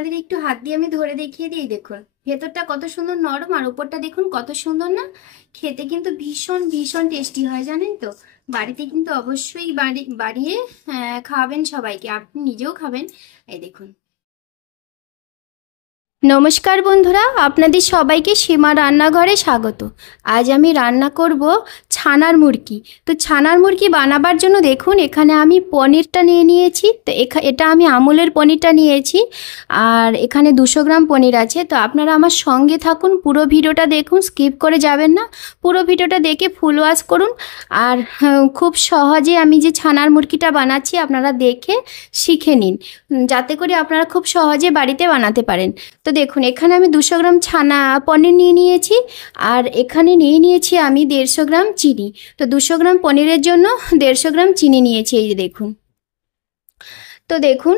আপনাদের একটু হাত দিয়ে আমি ধরে দেখিয়ে দিই। দেখুন ভেতরটা কত সুন্দর নরম আর উপরটা দেখুন কত সুন্দর না। খেতে কিন্তু ভীষণ ভীষণ টেস্টি হয় জানেন তো। বাড়িতে কিন্তু অবশ্যই বাড়িয়ে খাওয়াবেন সবাইকে, আপনি নিজেও খাবেন। এই দেখুন। নমস্কার বন্ধুরা, আপনাদের সবাইকে সীমা রান্নাঘরে স্বাগত। আজ আমি রান্না করব ছানার মুরগি। তো ছানার মুরগি বানাবার জন্য দেখুন এখানে আমি পনিরটা নিয়ে নিয়েছি। তো এটা আমি আমুলের পনিরটা নিয়েছি। আর এখানে 200 গ্রাম পনির আছে। তো আপনারা আমার সঙ্গে থাকুন, পুরো ভিডিওটা দেখুন, স্কিপ করে যাবেন না। পুরো ভিডিওটা দেখে ফুল ওয়াশ করুন। আর খুব সহজে আমি যে ছানার মুরগিটা বানাচ্ছি আপনারা দেখে শিখে নিন, যাতে করে আপনারা খুব সহজে বাড়িতে বানাতে পারেন। তো দেখুন এখানে আমি 200 গ্রাম পনির নিয়ে নিয়েছি। আর এখানে নিয়ে নিয়েছি আমি 150 গ্রাম চিনি। তো 200 গ্রাম পনিরের জন্য 150 গ্রাম চিনি নিয়েছি, এই যে দেখুন। তো দেখুন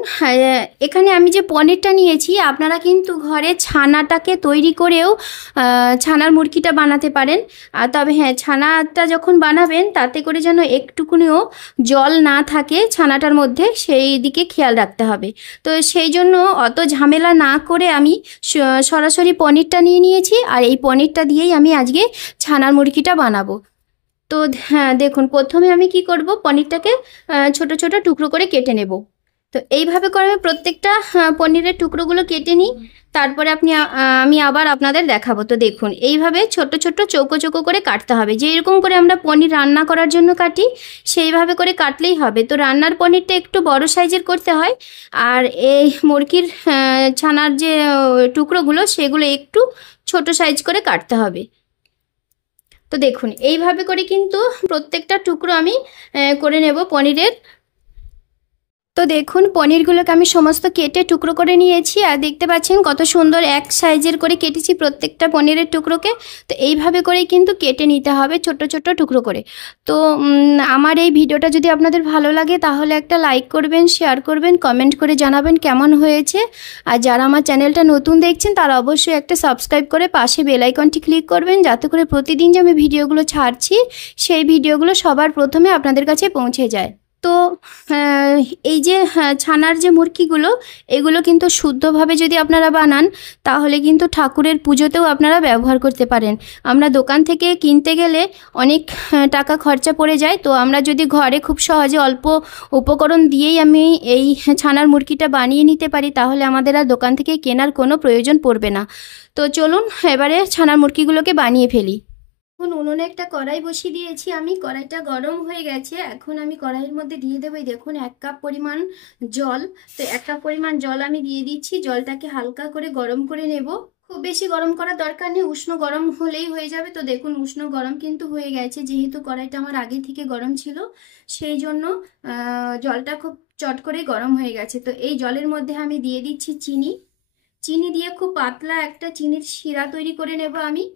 এখানে আমি যে পনিরটা নিয়েছি, আপনারা কিন্তু ঘরে ছানাটাকে তৈরি করেও ছানার মুরগিটা বানাতে পারেন। তবে হ্যাঁ, ছানাটা যখন বানাবেন তাতে করে যেন একটুকুনিও জল না থাকে ছানাটার মধ্যে, সেই দিকে খেয়াল রাখতে হবে। তো সেই জন্য অত ঝামেলা না করে আমি সরাসরি পনিরটা নিয়ে নিয়েছি। আর এই পনিরটা দিয়েই আমি আজকে ছানার মুরগিটা বানাবো। তো হ্যাঁ দেখুন, প্রথমে আমি কি করব, পনিরটাকে ছোট ছোট টুকরো করে কেটে নেব। তো এইভাবে করে আমি প্রত্যেকটা পনিরের টুকরোগুলো কেটে নিই। তারপরে আমি আবার আপনাদের দেখাবো। তো দেখুন এইভাবে ছোট ছোট চৌকো চৌকো করে কাটতে হবে, যে এরকম করে আমরা পনির রান্না করার জন্য কাটি সেইভাবে করে কাটলেই হবে। তো রান্নার পনিরটা একটু বড় সাইজের করতে হয়। আর এই মুরগির ছানার যে টুকরোগুলো সেগুলো একটু ছোট সাইজ করে কাটতে হবে। তো দেখুন এইভাবে করে কিন্তু প্রত্যেকটা টুকরো আমি করে নেব পনিরের। তো দেখুন পনিরগুলোকে আমি সমস্ত কেটে টুকরো করে নিয়েছি। আর দেখতে পাচ্ছেন কত সুন্দর এক সাইজের করে কেটেছি প্রত্যেকটা পনিরের টুকরোকে। তো এইভাবে করেই কিন্তু কেটে নিতে হবে ছোট ছোট টুকরো করে। তো আমার এই ভিডিওটা যদি আপনাদের ভালো লাগে তাহলে একটা লাইক করবেন, শেয়ার করবেন, কমেন্ট করে জানাবেন কেমন হয়েছে। আর যারা আমার চ্যানেলটা নতুন দেখছেন তারা অবশ্যই একটা সাবস্ক্রাইব করে পাশে বেল আইকনটি ক্লিক করবেন, যাতে করে প্রতিদিন যে আমি ভিডিওগুলো ছাড়ছি সেই ভিডিওগুলো সবার প্রথমে আপনাদের কাছে পৌঁছে যায়। তো এই যে ছানার যে মুরগিগুলো, এগুলো কিন্তু শুদ্ধভাবে যদি আপনারা বানান তাহলে কিন্তু ঠাকুরের পুজোতেও আপনারা ব্যবহার করতে পারেন। আমরা দোকান থেকে কিনতে গেলে অনেক টাকা খরচা পড়ে যায়। তো আমরা যদি ঘরে খুব সহজে অল্প উপকরণ দিয়েই আমি এই ছানার মুরগিটা বানিয়ে নিতে পারি, তাহলে আমাদের আর দোকান থেকে কেনার কোনো প্রয়োজন পড়বে না। তো চলুন এবারে ছানার মুরগিগুলোকে বানিয়ে ফেলি। এখন উনুনে একটা কড়াই বসিয়ে দিয়েছি আমি, কড়াইটা গরম হয়ে গেছে। এখন আমি কড়াইয়ের মধ্যে দিয়ে দেবো, দেখুন 1 কাপ পরিমাণ জল। তো 1 কাপ পরিমাণ জল আমি দিয়ে দিচ্ছি। জলটাকে হালকা করে গরম করে নেব। খুব বেশি গরম করার দরকার নেই, উষ্ণ গরম হলেই হয়ে যাবে। তো দেখুন উষ্ণ গরম কিন্তু হয়ে গেছে, যেহেতু কড়াইটা আমার আগে থেকে গরম ছিল সেই জন্য জলটা খুব চট করে গরম হয়ে গেছে। তো এই জলের মধ্যে আমি দিয়ে দিচ্ছি চিনি। চিনি দিয়ে খুব পাতলা একটা চিনির শিরা তৈরি করে নেব আমি।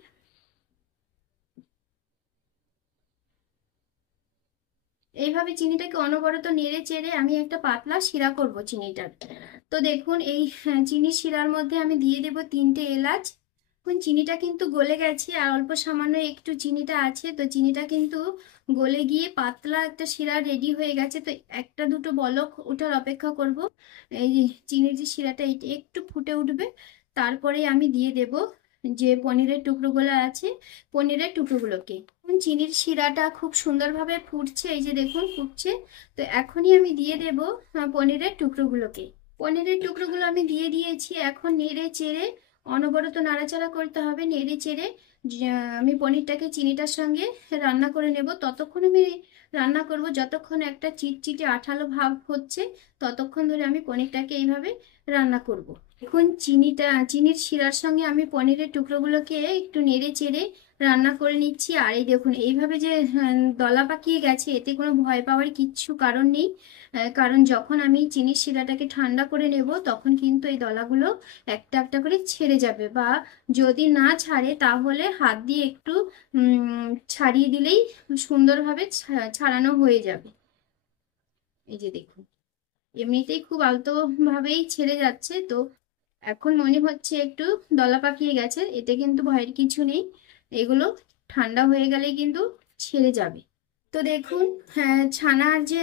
এইভাবে চিনিটাকে অনবরত নেড়ে চেড়ে আমি একটা পাতলা শিরা করব চিনিটার। তো দেখুন এই চিনির শিরার মধ্যে আমি দিয়ে দেব 3টে এলাচ। এখন চিনিটা কিন্তু গলে গেছে আর অল্প সামান্য একটু চিনিটা আছে। তো চিনিটা কিন্তু গলে গিয়ে পাতলা একটা শিরা রেডি হয়ে গেছে। তো একটা দুটো বলক ওঠার অপেক্ষা করব। এই চিনির যে শিরাটা এটা একটু ফুটে উঠবে, তারপরে আমি দিয়ে দেব যে পনিরের টুকরোগুলো আছে, পনিরের টুকরোগুলোকে। চিনির শিরাটা খুব সুন্দরভাবে ফুটছে, এই যে দেখুন ফুটছে। তো এখনই আমি দিয়ে দেব পনিরের টুকরোগুলোকে। পনিরের টুকরোগুলো আমি দিয়ে দিয়েছি। এখন নেড়ে চেড়ে অনবরত নাড়াচাড়া করতে হবে। নেড়ে চেড়ে আমি পনিরটাকে চিনিটার সঙ্গে রান্না করে নেব। ততক্ষণ আমি রান্না করব যতক্ষণ একটা চিটচিটে আঠালো ভাব হচ্ছে, ততক্ষণ ধরে আমি পনিরটাকে এইভাবে রান্না করব। এখন চিনির শিরার সঙ্গে আমি পনিরের টুকরোগুলোকে একটু নেড়ে চেড়ে রান্না করে নিচ্ছি। আর এই দেখুন এইভাবে যে দলা পাকিয়ে গেছে, এতে কোনো ভয় পাওয়ার কিচ্ছু কারণ নেই। কারণ যখন আমি চিনির শিরাটাকে ঠান্ডা করে নেব তখন কিন্তু এই দলাগুলো একটা একটা করে ছেড়ে যাবে, বা যদি না ছাড়ে তাহলে হাত দিয়ে একটু ছাড়িয়ে দিলেই সুন্দরভাবে ছাড়ানো হয়ে যাবে। এই যে দেখুন এমনিতেই খুব আলতো ভাবেই ছেড়ে যাচ্ছে। তো এখন মনে হচ্ছে একটু দলা পাকিয়ে গেছে, এতে কিন্তু ভয়ের কিছু নেই। এগুলো ঠান্ডা হয়ে গেলেই কিন্তু ছেড়ে যাবে। তো দেখুন হ্যাঁ, ছানার যে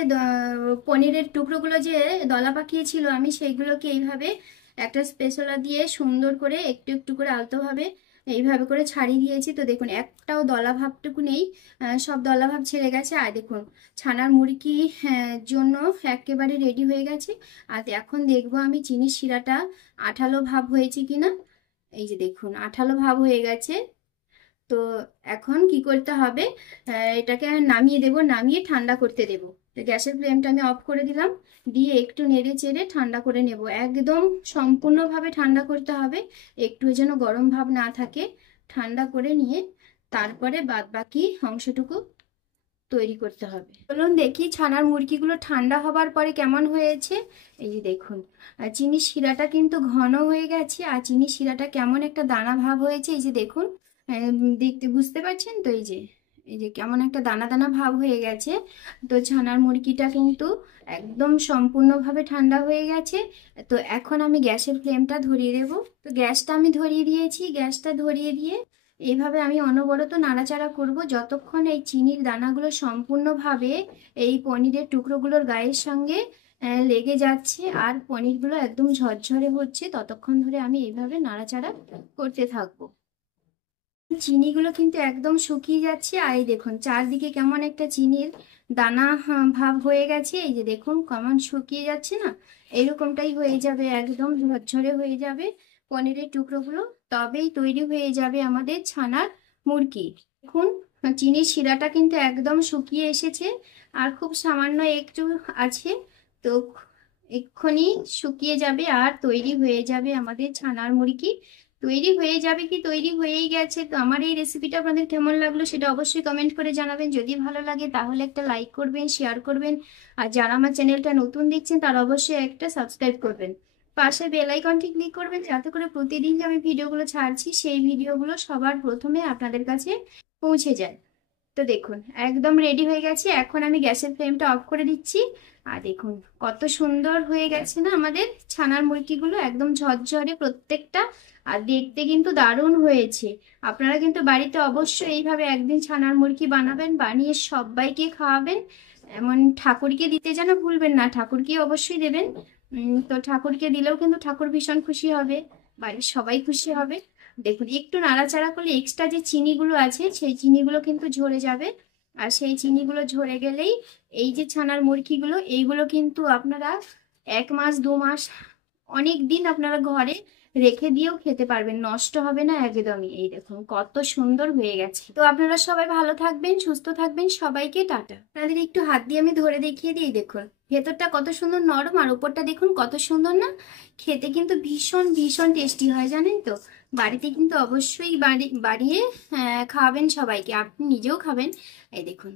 পনিরের টুকরোগুলো যে দলা পাকিয়েছিল আমি সেইগুলোকে এইভাবে একটা স্পেছলা দিয়ে সুন্দর করে একটু একটু করে আলতোভাবে এইভাবে করে ছাড়িয়ে দিয়েছি। তো দেখুন একটাও দলা ভাবটুকু নেই, সব দলা ভাব ছেড়ে গেছে। আর দেখুন ছানার মুরকি জন্য একেবারে রেডি হয়ে গেছে। আর এখন দেখবো আমি চিনির শিরাটা আঠালো ভাব হয়েছে কিনা। এই যে দেখুন আঠালো ভাব হয়ে গেছে। তো এখন কি করতে হবে, এটাকে নামিয়ে দেব, নামিয়ে ঠান্ডা করতে দেব। তো গ্যাসের ফ্লেমটা আমি অফ করে দিলাম, দিয়ে একটু নেড়ে চেড়ে ঠান্ডা করে নেব। একদম সম্পূর্ণভাবে ঠান্ডা করতে হবে, একটু যেন গরম ভাব না থাকে। ঠান্ডা করে নিয়ে তারপরে বাদ বাকি অংশটুকু তৈরি করতে হবে। চলুন দেখি ছানার মুরগিগুলো ঠান্ডা হবার পরে কেমন হয়েছে। এই যে দেখুন চিনির শিরাটা কিন্তু ঘন হয়ে গেছে, আর চিনির শিরাটা কেমন একটা দানা ভাব হয়েছে। এই যে দেখুন, দেখতে বুঝতে পারছেন তো, এই যে কেমন একটা দানা দানা ভাব হয়ে গেছে। তো ছানার মুরগিটা কিন্তু একদম সম্পূর্ণভাবে ঠান্ডা হয়ে গেছে। তো এখন আমি গ্যাসের ফ্লেমটা ধরিয়ে দেবো। তো গ্যাসটা আমি ধরিয়ে দিয়েছি, গ্যাসটা ধরিয়ে দিয়ে এইভাবে আমি অনবরত নাড়াচাড়া করব যতক্ষণ এই চিনির দানাগুলো সম্পূর্ণভাবে এই পনিরের টুকরোগুলোর গায়ের সঙ্গে লেগে যাচ্ছে আর পনিরগুলো একদম ঝরঝরে হচ্ছে, ততক্ষণ ধরে আমি এইভাবে নাড়াচাড়া করতে থাকবো। চিনিগুলো কিন্তু একদম শুকিয়ে যাচ্ছে, আর এই দেখুন চারদিকে কেমন একটা চিনির দানা ভাব হয়ে গেছে। এই যে দেখুন কেমন শুকিয়ে যাচ্ছে না, এরকমটাই হয়ে যাবে, একদম ঝরঝরে হয়ে যাবে পনিরের টুকরোগুলো, তবেই তৈরি হয়ে যাবে আমাদের ছানার মুরগি। দেখুন চিনির শিরাটা কিন্তু একদম শুকিয়ে এসেছে, আর খুব সামান্য একটু আছে। তো এক্ষুনি শুকিয়ে যাবে আর তৈরি হয়ে যাবে আমাদের ছানার মুরগি। তৈরি হয়ে যাবে কি তৈরি হয়েই গেছে। তো আমার এই রেসিপিটা আপনাদের কেমন লাগলো সেটা অবশ্যই কমেন্ট করে জানাবেন। যদি ভালো লাগে তাহলে একটা লাইক করবেন, শেয়ার করবেন, আর যারা আমার চ্যানেলটা নতুন দেখছেন তারা অবশ্যই একটা সাবস্ক্রাইব করবেন। পাশে বেল আইকনটি ক্লিক করবেন যাতে করে প্রতিদিন যে আমি ভিডিওগুলো ছাড়ছি সেই ভিডিওগুলো সবার প্রথমে আপনাদের কাছে পৌঁছে যায়। তো দেখুন একদম রেডি হয়ে গেছে। এখন আমি গ্যাসের ফ্লেমটা অফ করে দিচ্ছি। আর দেখুন কত সুন্দর হয়ে গেছে না আমাদের ছানার মুরগিগুলো, একদম ঝরঝরে প্রত্যেকটা, আর দেখতে কিন্তু দারুণ হয়েছে। আপনারা কিন্তু বাড়িতে অবশ্যই এইভাবে একদিন ছানার মুরগি বানাবেন, বানিয়ে সবাইকে খাওয়াবেন। এমন ঠাকুরকে দিতে যেন ভুলবেন না, ঠাকুরকে অবশ্যই দেবেন। তো ঠাকুরকে দিলেও কিন্তু ঠাকুর ভীষণ খুশি হবে, বাড়ির সবাই খুশি হবে। দেখুন একটু নাড়াচাড়া করলে এক্সট্রা যে চিনিগুলো আছে সেই চিনিগুলো কিন্তু ঝরে যাবে, আর সেই চিনিগুলো ঝরে গেলেই এই যে ছানার মুরগিগুলো এইগুলো কিন্তু আপনারা 1 মাস 2 মাস অনেক দিন আপনারা ঘরে রেখে দিয়েও খেতে পারবেন, নষ্ট হবে না একদমই। এই দেখুন কত সুন্দর হয়ে গেছে। তো আপনারা সবাই ভালো থাকবেন, সুস্থ থাকবেন, সবাইকে টাটা। আপনাদের একটু হাত দিয়ে আমি ধরে দেখিয়ে দিই, দেখুন ভেতরটা কত সুন্দর নরম, আর উপরটা দেখুন কত সুন্দর না। খেতে কিন্তু ভীষণ ভীষণ টেস্টি হয় জানেন তো। বাড়িতে কিন্তু অবশ্যই বানিয়ে খাওয়াবেন সবাইকে, আপনি নিজেও খাবেন। এই দেখুন